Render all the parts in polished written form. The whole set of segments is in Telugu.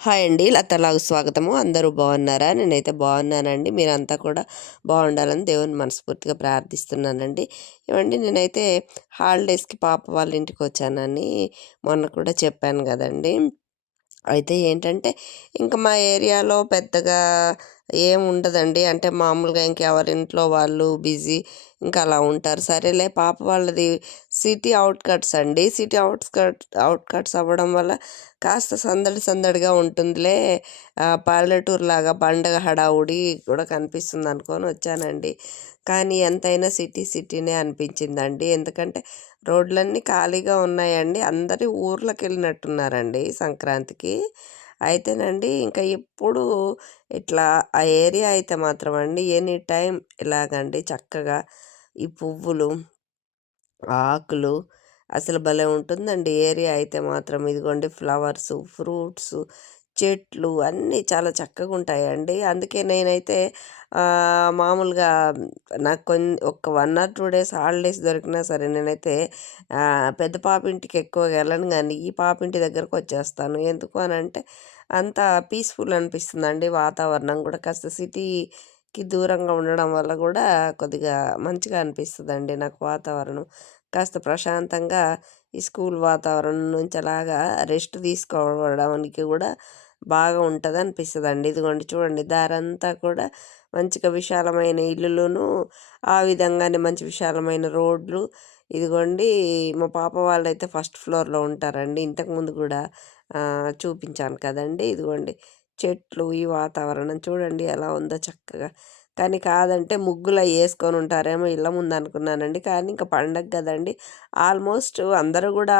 హాయ్ అండి. లతలాగు స్వాగతము. అందరూ బాగున్నారా? నేనైతే బాగున్నానండి. మీరంతా కూడా బాగుండాలని దేవుని మనస్ఫూర్తిగా ప్రార్థిస్తున్నానండి. ఏవండి నేనైతే హాలిడేస్‌కి పాప వాళ్ళ ఇంటికి వచ్చానని మొన్న కూడా చెప్పాను గదండీ! అయితే ఏంటంటే, ఇంక మా ఏరియాలో పెద్దగా ఏముండదండి. అంటే మామూలుగా ఇంకెవరింట్లో వాళ్ళు బిజీ ఇంకా అలా ఉంటారు. సరేలే పాప వాళ్ళది సిటీ ఔట్‌కట్స్ అండి. సిటీ ఔట్‌కట్స్ అవ్వడం వల్ల కాస్త సందడి సందడిగా ఉంటుందిలే. పల్లెటూరులాగా పండగ హడావుడి కూడా కనిపిస్తుందనుకోని వచ్చానండి. కానీ ఎంతైనా సిటీనే అనిపించిందండి. ఎందుకంటే రోడ్లన్నీ ఖాళీగా ఉన్నాయండి. అందరూ ఊర్లకెళ్ళినట్టున్నారండి సంక్రాంతికి. అయితేనండి ఇంకా ఎప్పుడు ఇట్లా ఆ ఏరియా అయితే మాత్రం అండి ఎనీ టైం ఇలాగండి చక్కగా ఈ పువ్వులు, ఆకులు అసలు భలే ఉంటుందండి ఏరియా అయితే మాత్రం. ఇదిగోండి ఫ్లవర్సు, ఫ్రూట్సు, చెట్లు అన్నీ చాలా చక్కగుంటాయండి. అందుకే నేనైతే మామూలుగా నాకు ఒక 1 ఆర్ 2 డేస్ హాలిడేస్ దొరికినా సరే నేనైతే పెద్ద పాప ఇంటికి ఎక్కువగా వెళ్ళను గానీ, ఈ పాప ఇంటి దగ్గరకొచ్చేస్తాను. ఎందుకు అనంటే అంత పీస్‌ఫుల్ అనిపిస్తుందండి వాతావరణం గూడా. కాస్త సిటీకి దూరంగా ఉండడం వల్ల గూడా కొద్దిగా మంచిగా అనిపిస్తదండి నాకు వాతావరణం. కాస్త ప్రశాంతంగా ఈ స్కూల్ వాతావరణం నుంచి అలాగా రెస్ట్ తీసుకోవడానికి కూడా బాగా ఉంటదనిపిస్తదండి. ఇదిగోండి చూడండి దారంతా కూడా మంచిగా విశాలమైన ఇల్లులును, ఆ విధంగానే మంచి విశాలమైన రోడ్లు. ఇదిగోండి మా పాప వాళ్ళైతే ఫస్ట్ ఫ్లోర్‌లో ఉంటారండి. ఇంతకుముందు గూడా చూపించాను కదండీ! ఇదిగోండి చెట్లు, ఈ వాతావరణం చూడండి ఎలా ఉందో చక్కగా. కానీ కాదంటే ముగ్గులయి యేసుకొనుంటారేమో ఇళ్ళ ముందనుకున్నానండి. కానీ ఇంక పండగ గదండీ! ఆల్మోస్ట్ అందరూ గూడా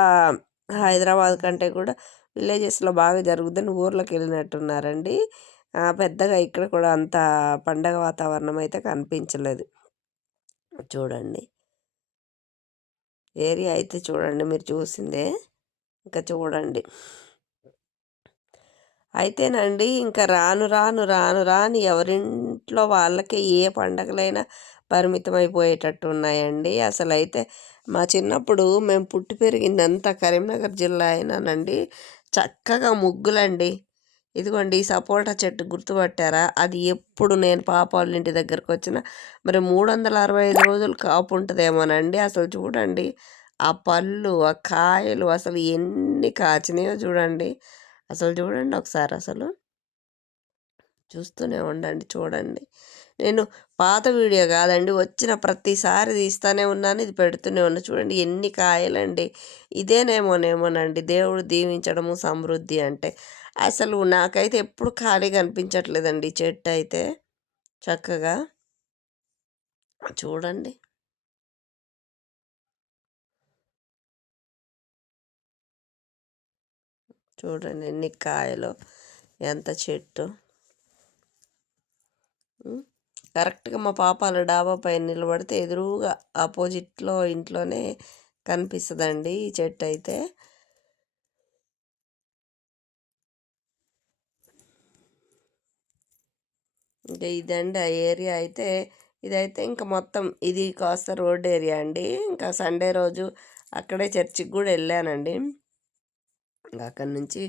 హైదరాబాద్ కంటే కూడా విలేజెస్‌లో బాగా జరుగుద్దని ఊర్లకెళ్ళినట్టున్నారండి. పెద్దగా ఇక్కడ కూడా అంత పండగ వాతావరణం అయితే కనిపించలేదు. చూడండి. ఏరియా అయితే చూడండి మీరు చూసిందే. ఇంక చూడండి. అయితేనండి ఇంక రాను రాను ఎవరింట్లో వాళ్ళకే ఏ పండగలైనా పరిమితమైపోయేటట్టు ఉన్నాయండి. అసలైతే మా చిన్నప్పుడు మేము పుట్టి పెరిగిందంతా కరీంనగర్ జిల్లా అయినానండి చక్కగా ముగ్గులండి. ఇదిగోండి ఈ సపోటా చెట్టు గుర్తుపట్టారా? అది ఎప్పుడు నేను పాపోళ్ళ ఇంటి దగ్గరకొచ్చినా మరి 365 రోజులు కాపుంటదేమోనండి. అసలు చూడండి ఆ పళ్ళు, ఆ కాయలు అసలు ఎన్ని కాచినాయో చూడండి. అసలు చూడండి ఒకసారసలు. చూస్తూనే ఉండండి చూడండి. నేను పాత వీడియో కాదండి. వచ్చిన ప్రతిసారి తీస్తానే ఉన్నాను. ఇది పెడుతూనే ఉన్నా. చూడండి ఎన్ని కాయలండి. ఇదేనేమోనేమోనండి దేవుడు దీవించడము సమృద్ధి అంటే. అసలు నాకైతే ఎప్పుడు ఖాళీగా అనిపించట్లేదండి ఈ చెట్టయితే. చక్కగా చూడండి. చూడండి ఎన్ని కాయలో, ఎంత చెట్టు. హ్మ్. కరెక్ట్‌గా మా పాప ఆళ్ళ డాబా పైన నిలబడితే ఎదురుగా అపోజిట్‌లో ఇంట్లోనే కనిపిస్తదండి ఈ చెట్టయితే. ఇంక ఇదండి ఆ ఏరియా అయితే. ఇదైతే ఇంక మొత్తం ఇది కాస్త రోడ్ ఏరియా అండి. ఇంకా సండే రోజు అక్కడే చర్చికి గూడా ఎళ్ళానండి. ఇంక అక్కడి నుంచి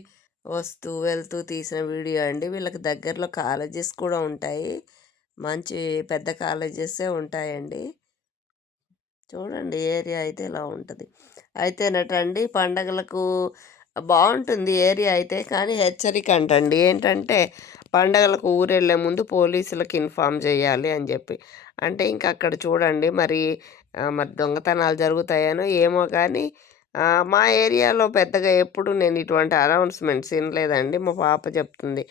వెళ్తూ తీసిన వీడియో అండి. వీళ్ళకి దగ్గరలో కాలేజెస్ కూడా ఉంటాయి. మంచి పెద్ద కాలేజెసే ఉంటాయండి. చూడండి ఏరియా అయితే ఇలా ఉంటది. అయితేనటండి పండగలకు బావుంటుంది ఏరియా అయితే. కానీ హెచ్చరిక అంటండి. ఏంటంటే పండగలకు ఊరెళ్ళే ముందు పోలీసులకి ఇన్ఫార్మ్ చేయాలి అని జెప్పి. అంటే ఇంక అక్కడ చూడండి మరి దొంగతనాలు జరుగుతాయనో ఏమో కానీ మా ఏరియాలో పెద్దగా ఎప్పుడు నేను ఇటువంటి అనౌన్స్‌మెంట్స్ ఇనలేదండి. మా పాప చెప్తుంది.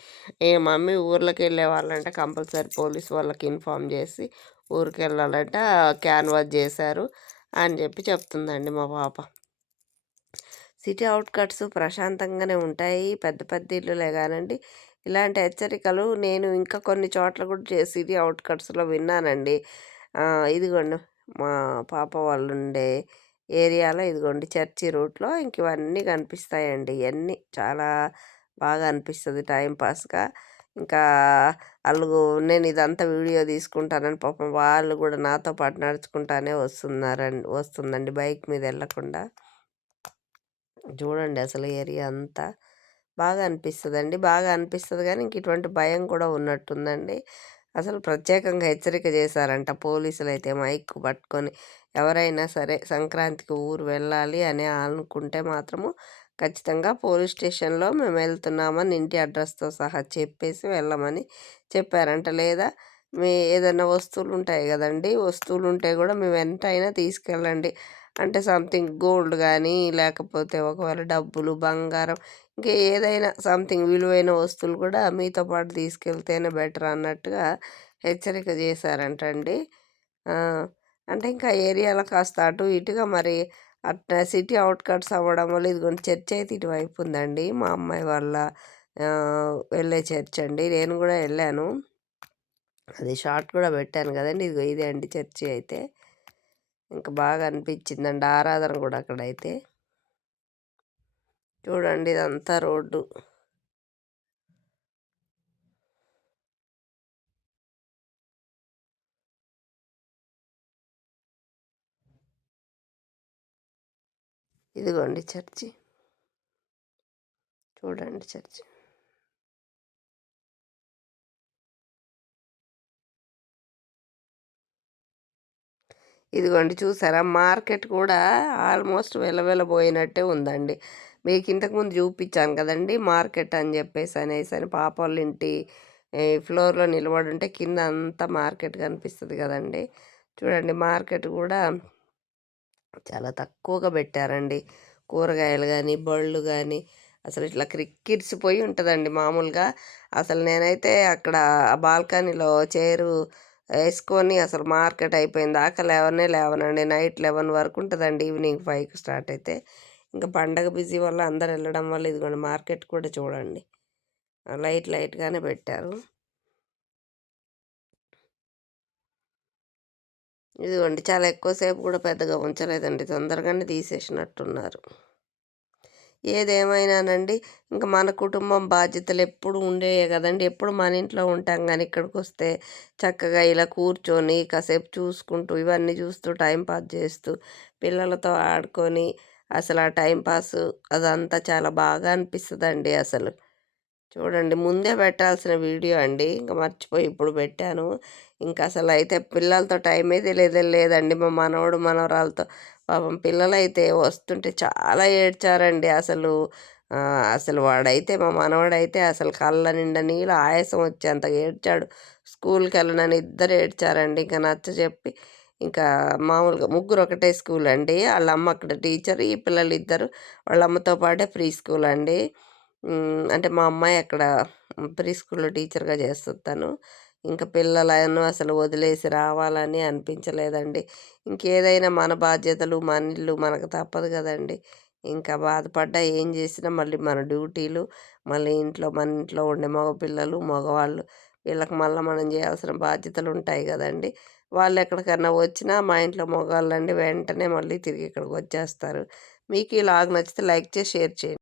మమ్మీ ఊర్లకెళ్ళే వాళ్ళంటే కంపల్సరీ పోలీస్ వాళ్ళకి ఇన్ఫార్మ్ జేసి ఊరికెళ్ళాలంట క్యాన్వాస్ జేశారు అని జెప్పి చెప్తుందండి మా పాప. సిటీ ఔట్‌కట్స్ ప్రశాంతంగానే ఉంటాయి. పెద్ద పెద్ద ఇల్లులే గానండి. ఇలాంటి హెచ్చరికలు నేను ఇంకా కొన్ని చోట్ల కూడా సిటీ ఔట్‌కట్స్‌లో విన్నానండి. ఇదిగోండి మా పాప వాళ్ళుండే ఏరియాలో ఇదిగోండి చర్చి రూట్‌లో ఇంక ఇవన్నీ కనిపిస్తాయండి. ఇయన్నీ చాలా బాగా అనిపిస్తది టైమ్ పాస్‌గా. ఇంకా ఆళ్ళు నేను ఇదంతా వీడియో తీసుకుంటానని పాపం వాళ్ళు గూడా నాతో పాటు నడుచుకుంటానే వస్తుందండి బైక్ మీద ఎళ్ళకుండా. చూడండి అసలు ఏరియా అంతా. బాగా అనిపిస్తదండి. బాగా అనిపిస్తది గానీ, ఇంక ఇటువంటి భయం కూడా ఉన్నట్టుందండి. అసలు ప్రత్యేకంగా హెచ్చరిక చేశారంట పోలీసులైతే మైక్ పట్టుకొని. ఎవరైనా సరే సంక్రాంతికి ఊరు వెళ్ళాలి అని అనుకుంటే మాత్రము ఖచ్చితంగా పోలీస్ స్టేషన్‌లో మేమెళ్తున్నామని ఇంటి అడ్రస్‌తో సహా చెప్పేసి వెళ్ళమని చెప్పారంట. లేదా మీ ఏదైనా వస్తువులుంటాయి గదండీ! వస్తువులుంటే గూడా మీ వెంటైనా తీసుకెళ్ళండి. అంటే సంథింగ్ గోల్డ్ గానీ, లేకపోతే ఒకవేళ డబ్బులు, బంగారం ఇంకా ఏదైనా సంథింగ్ విలువైన వస్తువులు కూడా మీతో పాటు తీసుకెళ్తేనే బెటర్ అన్నట్టుగా హెచ్చరిక చేశారంటండి. ఆ! అంటే ఇంకా ఏరియాలో కాస్త అటు ఇటుగా మరి అట్లా సిటీ ఔట్‌కట్స్ అవ్వడం వల్ల ఇదిగోండి చర్చ్ అయితే ఇటువైపు ఉందండి. మా అమ్మాయి వాళ్ళ వెళ్ళే చర్చ్ అండి. నేను కూడా ఎళ్ళాను. అది షార్ట్ కూడా పెట్టాను కదండీ! ఇదిగో ఇదే అండి చర్చి అయితే. ఇంకా బాగా అనిపించిందండి ఆరాధన కూడా అక్కడైతే. చూడండి ఇదంతా రోడ్డు. ఇదిగోండి చర్చి. చూడండి చర్చి. ఇదిగోండి చూసారా? మార్కెట్ కూడా ఆల్మోస్ట్ వెలవెలబోయినట్టే ఉందండి. మీకు ఇంతకుముందు చూపించాను కదండీ! మార్కెట్ అని అనేసని పాపోళ్ళ ఇంటి ఫ్లోర్‌లో నిలబడుంటే కింద అంతా మార్కెట్ కనిపిస్తది కదండీ! చూడండి మార్కెట్ కూడా చాలా తక్కువగా పెట్టారండి. కూరగాయలు గానీ, బళ్ళు గానీ, అసలు ఇట్లా క్రిక్కిరిసిపోయి ఉంటదండి మామూలుగా. అసలు నేనైతే అక్కడ ఆ బాల్కనీలో చైరు ఏసుకొని అసలు మార్కెట్ అయిపోయిన దాకా లేవనే లేవనండి. నైట్ 11 వరకు ఉంటదండి. ఈవినింగ్ 5కి స్టార్ట్ అయితే. ఇంక పండగ బిజీ వల్ల అందరూ ఎళ్ళడం వల్ల ఇదిగోండి మార్కెట్ కూడా చూడండి. లైట్‌గానే పెట్టారు. ఇదిగోండి చాలా ఎక్కువ సేపు కూడా పెద్దగా ఉంచలేదండి. తొందరగానే తీసేసినట్టున్నారు. ఏదేమైనానండి, ఇంక మన కుటుంబం బాధ్యతలెప్పుడు ఉండేయే గదండీ! ఎప్పుడు మన ఇంట్లో ఉంటాం గానీ, ఇక్కడికొస్తే చక్కగా ఇలా కూర్చొని, కాసేపు చూసుకుంటూ, ఇవన్నీ చూస్తూ, టైం పాస్ చేస్తూ, పిల్లలతో ఆడుకొని, అసలు ఆ టైం పాసు అదంతా చాలా బాగా అనిపిస్తదండి అసలు. చూడండి. ముందే పెట్టాల్సిన వీడియో అండి. ఇంక మర్చిపోయి ఇప్పుడు పెట్టాను. ఇంకసలైతే పిల్లలతో టైమే లేదండి. మా మనవడు, మనవరాలతో. పాపం పిల్లలైతే వస్తుంటే చాలా ఏడ్చారండి అసలు. అసలు వాడైతే మా మనవడైతే అసలు కళ్ళ నిండా నీళ్ళు ఆయాసం వచ్చేంతగా ఏడ్చాడు. స్కూల్‌కెళ్ళనని ఇద్దరు ఏడ్చారండి. ఇంక నచ్చజెప్పి ఇంకా మామూలుగా ముగ్గురు ఒకటే స్కూలండి. ఆళ్ళమ్మ అక్కడ టీచర్. ఈ పిల్లలిద్దరు వాళ్ళమ్మతో పాటే ప్రీ స్కూలండి. అంటే మా అమ్మాయి అక్కడ ప్రీ స్కూల్‌లో టీచర్‌గా చేస్తది తను. ఇంక పిల్లలను అసలు వదిలేసి రావాలని అనిపించలేదండి. ఇంకేదైనా మన బాధ్యతలు, మన ఇల్లు మనకు తప్పదు గదండీ! ఇంకా బాధపడ్డా ఏం జేసినా మళ్ళీ మన డ్యూటీలు, మళ్ళీ మన ఇంట్లో ఉండే మగపిల్లలు, మగవాళ్ళు వీళ్ళకి మళ్ళా మనం జేయాల్సిన బాధ్యతలుంటాయి గదండీ! వాళ్ళెక్కడికన్నా వచ్చినా మా ఇంట్లో మగవాళ్ళండి వెంటనే మళ్ళీ తిరిగి ఇక్కడికొచ్చేస్తారు. మీకు ఈ లాగ్ నచ్చితే లైక్ చేసి, షేర్ చేయండి.